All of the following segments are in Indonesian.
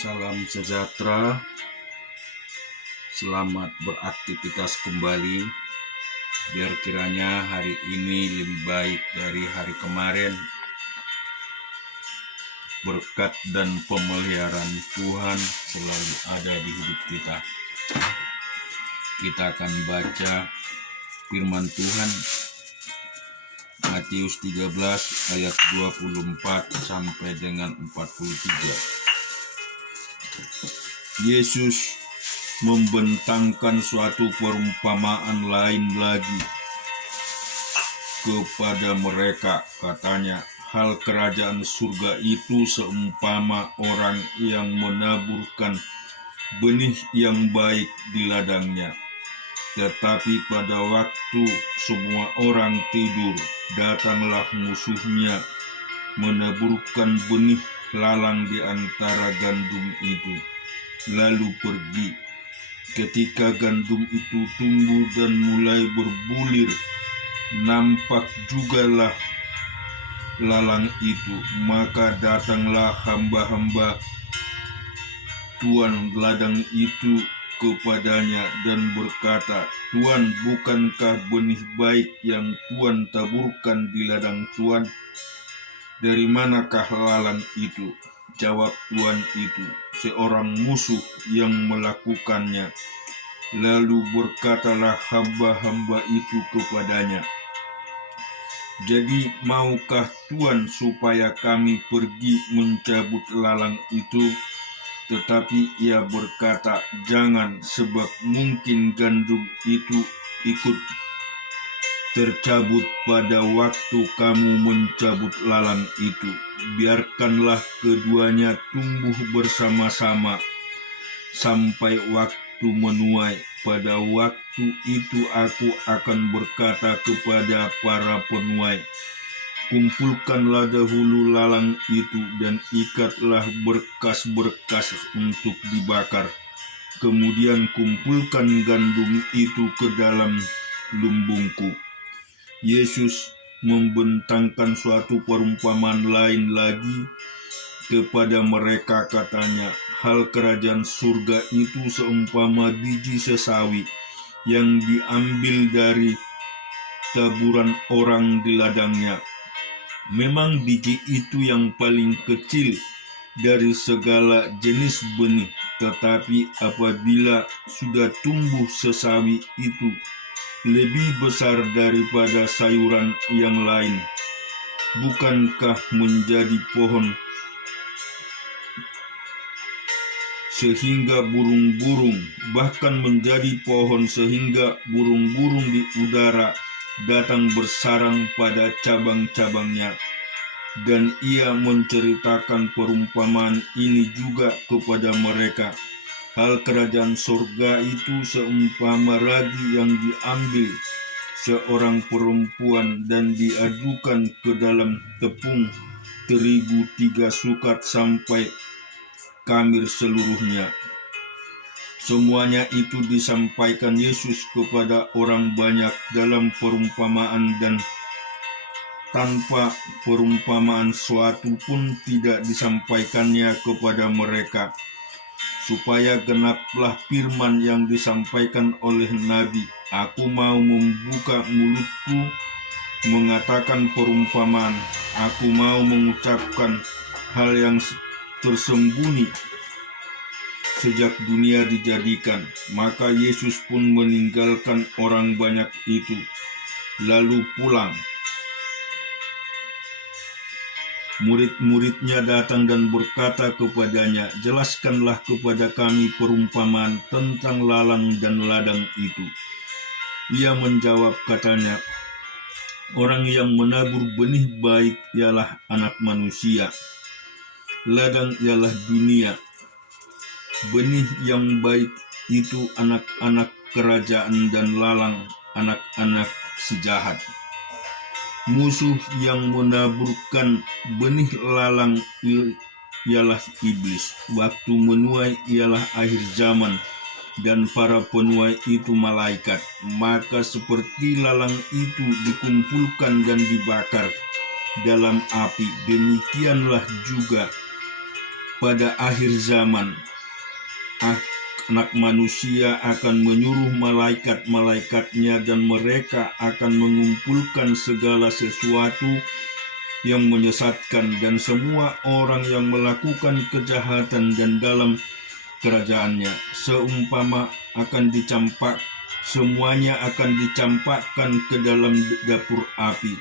Salam sejahtera, selamat beraktivitas kembali. Biar kiranya hari ini lebih baik dari hari kemarin. Berkat dan pemeliharaan Tuhan selalu ada di hidup kita. Kita akan baca firman Tuhan Matius 13 ayat 24 sampai dengan 43. Yesus membentangkan suatu perumpamaan lain lagi kepada mereka. Katanya, hal kerajaan surga itu seumpama orang yang menaburkan benih yang baik di ladangnya. Tetapi pada waktu semua orang tidur, datanglah musuhnya menaburkan benih lalang di antara gandum itu, lalu pergi. Ketika gandum itu tumbuh dan mulai berbulir, nampak jugalah lalang itu. Maka datanglah hamba-hamba tuan ladang itu kepadanya dan berkata, "Tuan, bukankah benih baik yang Tuan taburkan di ladang Tuan? Dari manakah lalang itu?" Jawab tuan itu, "Seorang musuh yang melakukannya." Lalu berkatalah hamba-hamba itu kepadanya, "Jadi maukah Tuan supaya kami pergi mencabut lalang itu?" Tetapi ia berkata, "Jangan, sebab mungkin gandum itu ikut tercabut pada waktu kamu mencabut lalang itu. Biarkanlah keduanya tumbuh bersama-sama sampai waktu menuai. Pada waktu itu aku akan berkata kepada para penuai, kumpulkanlah dahulu lalang itu dan ikatlah berkas-berkas untuk dibakar. Kemudian kumpulkan gandum itu ke dalam lumbungku." Yesus membentangkan suatu perumpamaan lain lagi kepada mereka. Katanya, hal kerajaan surga itu seumpama biji sesawi yang diambil dari taburan orang di ladangnya. Memang biji itu yang paling kecil dari segala jenis benih, tetapi apabila sudah tumbuh sesawi itu lebih besar daripada sayuran yang lain, bukankah menjadi pohon sehingga burung-burung, bahkan menjadi pohon sehingga burung-burung di udara datang bersarang pada cabang-cabangnya? Dan ia menceritakan perumpamaan ini juga kepada mereka. Hal kerajaan surga itu seumpama ragi yang diambil seorang perempuan dan diadukan ke dalam tepung terigu 3 sukat sampai kamir seluruhnya. Semuanya itu disampaikan Yesus kepada orang banyak dalam perumpamaan, dan tanpa perumpamaan suatu pun tidak disampaikannya kepada mereka, supaya genaplah firman yang disampaikan oleh Nabi, "Aku mau membuka mulutku mengatakan perumpamaan, aku mau mengucapkan hal yang tersembunyi sejak dunia dijadikan." Maka Yesus pun meninggalkan orang banyak itu, lalu pulang. Murid-muridnya datang dan berkata kepadanya, "Jelaskanlah kepada kami perumpamaan tentang lalang dan ladang itu." Ia menjawab katanya, "Orang yang menabur benih baik ialah Anak Manusia. Ladang ialah dunia. Benih yang baik itu anak-anak kerajaan, dan lalang anak-anak si jahat. Musuh yang menaburkan benih lalang ialah iblis. Waktu menuai ialah akhir zaman, dan para penuai itu malaikat. Maka seperti lalang itu dikumpulkan dan dibakar dalam api, demikianlah juga pada akhir zaman, Anak Manusia akan menyuruh malaikat-malaikatnya dan mereka akan mengumpulkan segala sesuatu yang menyesatkan dan semua orang yang melakukan kejahatan dan dalam kerajaannya seumpama akan semuanya akan dicampakkan ke dalam dapur api.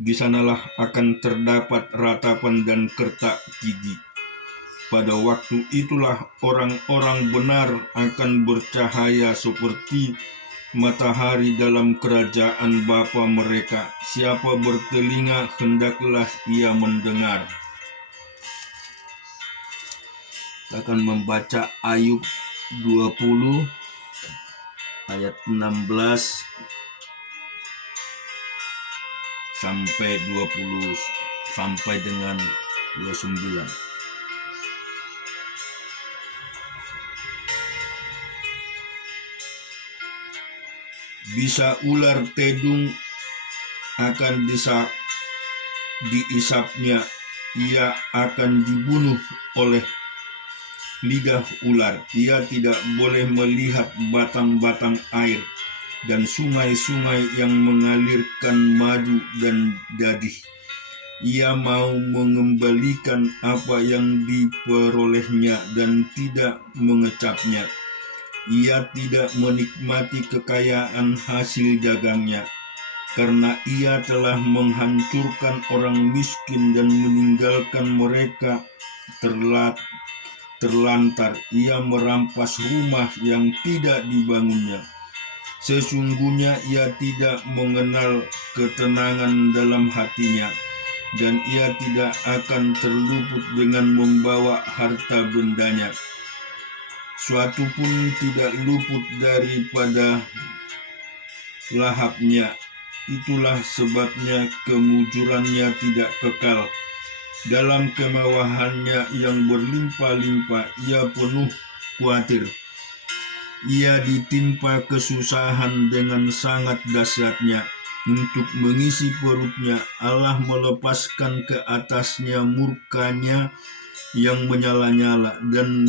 Di sanalah akan terdapat ratapan dan kertak gigi. Pada waktu itulah orang-orang benar akan bercahaya seperti matahari dalam kerajaan Bapa mereka. Siapa bertelinga, hendaklah ia mendengar. Kita akan membaca Ayub 20 ayat 16 sampai 20 sampai dengan 29. Bisa ular tedung akan diisapnya, ia akan dibunuh oleh lidah ular. Ia tidak boleh melihat batang-batang air dan sungai-sungai yang mengalirkan madu dan dadih. Ia mau mengembalikan apa yang diperolehnya dan tidak mengecapnya. Ia tidak menikmati kekayaan hasil dagangnya, karena ia telah menghancurkan orang miskin dan meninggalkan mereka terlantar. Ia merampas rumah yang tidak dibangunnya. Sesungguhnya ia tidak mengenal ketenangan dalam hatinya, dan ia tidak akan terluput dengan membawa harta bendanya. Suatu pun tidak luput daripada lahapnya. Itulah sebabnya kemujurannya tidak kekal. Dalam kemewahannya yang berlimpah-limpah, ia penuh khawatir. Ia ditimpa kesusahan dengan sangat dahsyatnya. Untuk mengisi perutnya, Allah melepaskan ke atasnya murkanya yang menyala-nyala dan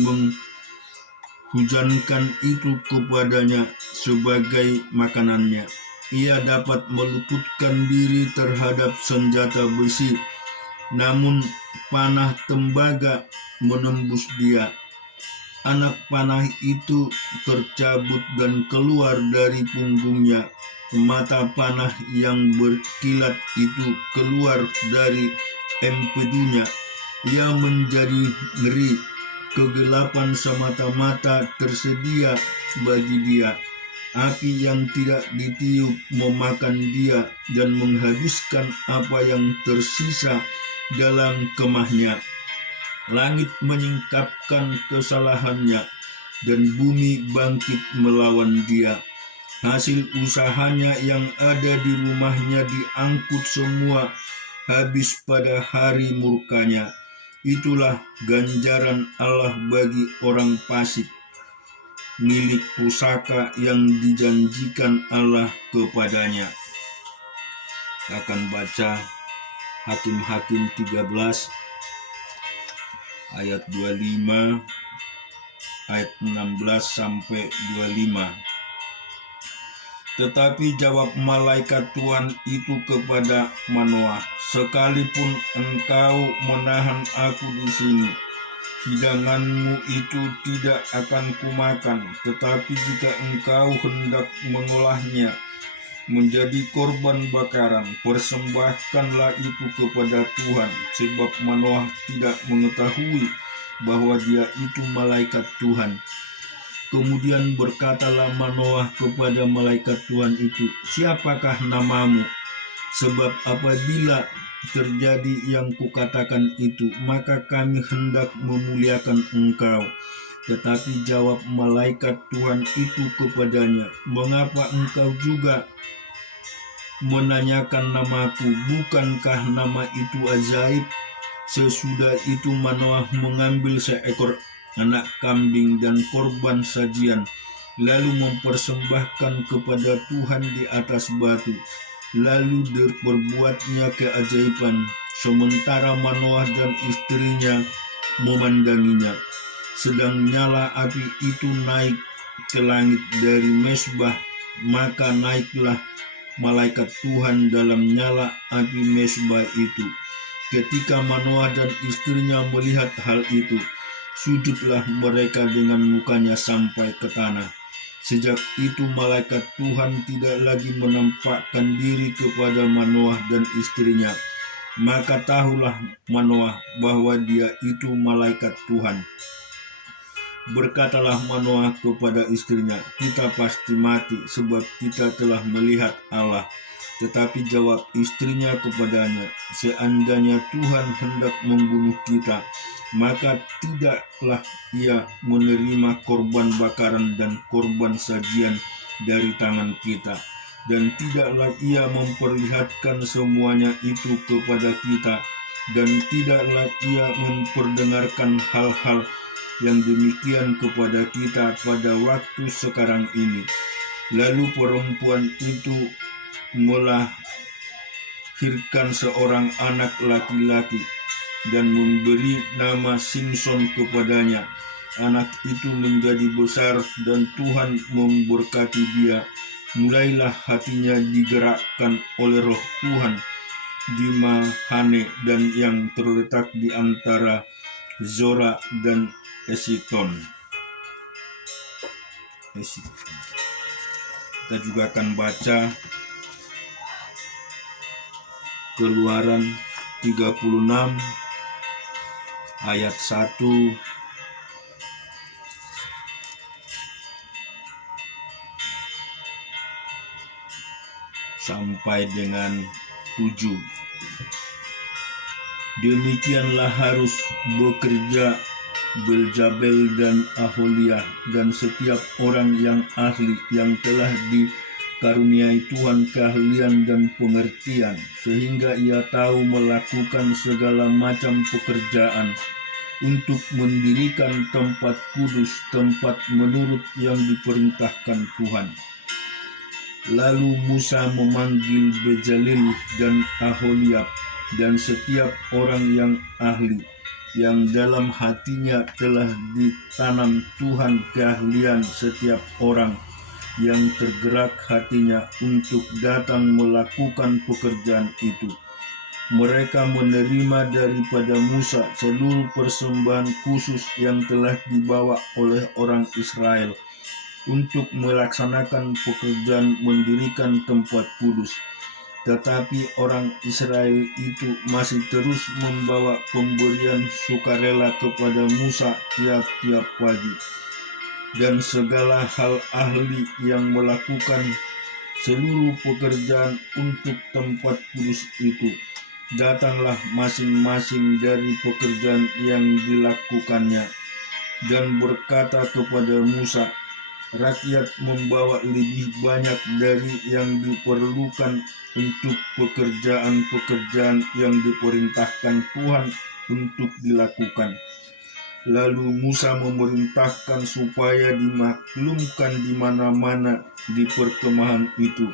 hujankan itu kepadanya sebagai makanannya. Ia dapat meluputkan diri terhadap senjata besi, namun panah tembaga menembus dia. Anak panah itu tercabut dan keluar dari punggungnya. Mata panah yang berkilat itu keluar dari empedunya. Ia menjadi ngeri. Kegelapan semata-mata tersedia bagi dia. Api yang tidak ditiup memakan dia dan menghabiskan apa yang tersisa dalam kemahnya. Langit menyingkapkan kesalahannya dan bumi bangkit melawan dia. Hasil usahanya yang ada di rumahnya diangkut semua habis pada hari murkanya. Itulah ganjaran Allah bagi orang fasik, milik pusaka yang dijanjikan Allah kepadanya. Kita akan baca Hakim-Hakim 13 ayat 25 ayat 16 sampai 25. Tetapi jawab malaikat Tuhan itu kepada Manoah, sekalipun engkau menahan aku di sini, hidanganmu itu tidak akan kumakan. Tetapi jika engkau hendak mengolahnya menjadi korban bakaran, persembahkanlah itu kepada Tuhan, sebab Manoah tidak mengetahui bahwa dia itu malaikat Tuhan. Kemudian berkatalah Manoah kepada malaikat Tuhan itu, siapakah namamu? Sebab apabila terjadi yang kukatakan itu, maka kami hendak memuliakan engkau. Tetapi jawab malaikat Tuhan itu kepadanya, mengapa engkau juga menanyakan namaku? Bukankah nama itu ajaib? Sesudah itu Manoah mengambil seekor anak kambing dan korban sajian, lalu mempersembahkan kepada Tuhan di atas batu. Lalu diperbuatnya keajaiban, sementara Manoah dan istrinya memandanginya. Sedang nyala api itu naik ke langit dari mezbah, maka naiklah malaikat Tuhan dalam nyala api mezbah itu. Ketika Manoah dan istrinya melihat hal itu, sujudlah mereka dengan mukanya sampai ke tanah. Sejak itu malaikat Tuhan tidak lagi menampakkan diri kepada Manoah dan istrinya. Maka tahulah Manoah bahwa dia itu malaikat Tuhan. Berkatalah Manoah kepada istrinya, "Kita pasti mati sebab kita telah melihat Allah." Tetapi jawab istrinya kepadanya, "Seandainya Tuhan hendak membunuh kita, maka tidaklah ia menerima korban bakaran dan korban sajian dari tangan kita, dan tidaklah ia memperlihatkan semuanya itu kepada kita, dan tidaklah ia memperdengarkan hal-hal yang demikian kepada kita pada waktu sekarang ini." Lalu perempuan itu melahirkan seorang anak laki-laki dan memberi nama Simson kepadanya. Anak itu menjadi besar dan Tuhan memberkati dia. Mulailah hatinya digerakkan oleh Roh Tuhan di Mahane dan yang terletak di antara Zora dan Esiton. Kita juga akan baca Keluaran 36 ayat 1 sampai dengan 7. Demikianlah harus bekerja Belzabel dan Aholiah dan setiap orang yang ahli yang telah dikaruniai Tuhan keahlian dan pengertian, sehingga ia tahu melakukan segala macam pekerjaan untuk mendirikan tempat kudus, tempat menurut yang diperintahkan Tuhan. Lalu Musa memanggil Bezalel dan Aholiab dan setiap orang yang ahli, yang dalam hatinya telah ditanam Tuhan keahlian setiap orang yang tergerak hatinya untuk datang melakukan pekerjaan itu. Mereka menerima daripada Musa seluruh persembahan khusus yang telah dibawa oleh orang Israel untuk melaksanakan pekerjaan mendirikan tempat kudus. Tetapi orang Israel itu masih terus membawa pemberian sukarela kepada Musa tiap-tiap pagi. Dan segala hal ahli yang melakukan seluruh pekerjaan untuk tempat kudus itu, datanglah masing-masing dari pekerjaan yang dilakukannya, dan berkata kepada Musa, "Rakyat membawa lebih banyak dari yang diperlukan untuk pekerjaan-pekerjaan yang diperintahkan Tuhan untuk dilakukan." Lalu Musa memerintahkan supaya dimaklumkan di mana-mana di perkemahan itu,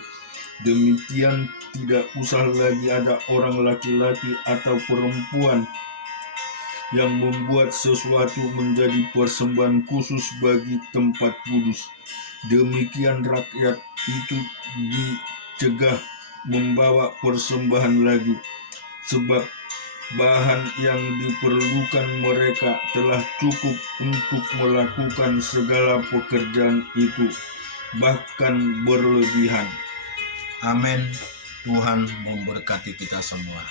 demikian tidak usah lagi ada orang laki-laki atau perempuan yang membuat sesuatu menjadi persembahan khusus bagi tempat kudus. Demikian rakyat itu dicegah membawa persembahan lagi, sebab bahan yang diperlukan mereka telah cukup untuk melakukan segala pekerjaan itu, bahkan berlebihan. Amin. Tuhan memberkati kita semua.